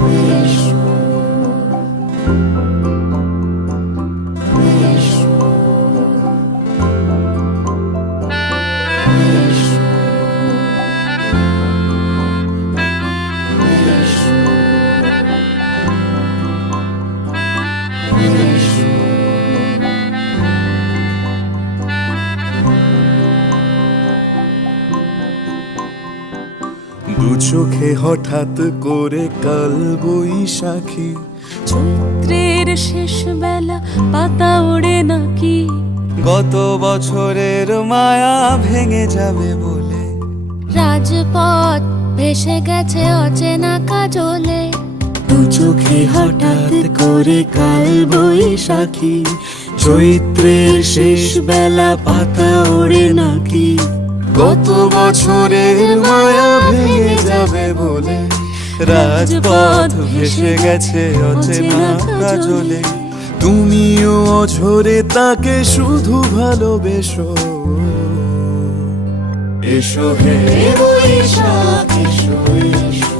দু চোখে হঠাৎ করে কাল বৈশাখী, চৈত্রের শেষ বেলা পাতা ওড়ে নাকি, গত বছরের মায়া ভেঙে যাবে বলে রাজপথ ভেসে গেছে অচেনা কাজলে। দু চোখে হঠাৎ করে কাল বৈশাখী, চৈত্রের শেষ বেলা পাতা ওড়ে নাকি, গত বছরের মায়া ভেঙে যাবে বলে রাজপথ ভেসে গেছে অচেনা কাজলে। তুমিও অঝরে তাকে শুধু ভালোবেসো, এসো হে বৈশাখ এসো এসো।